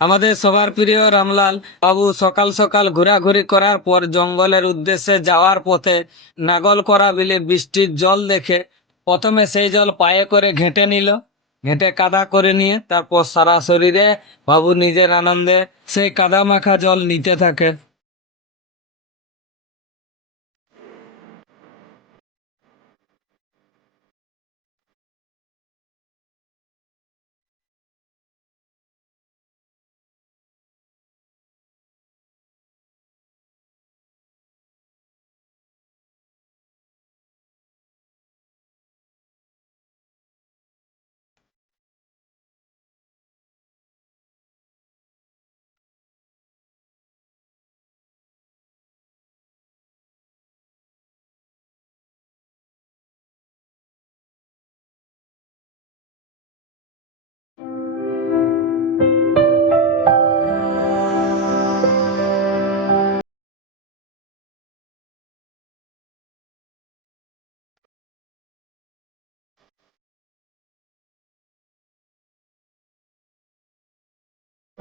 আমাদের সবার প্রিয় রামলাল বাবু সকাল সকাল ঘোরাঘুরি করার পর জঙ্গলের উদ্দেশ্যে যাওয়ার পথে নাগলকোরা বিলে বৃষ্টির জল দেখে প্রথমে সেই জল পায়ে করে ঘেঁটে নিল। ঘেঁটে কাদা করে নিয়ে তারপর সারা শরীরে বাবু নিজের আনন্দে সেই কাদা মাখা জল নিতে থাকে।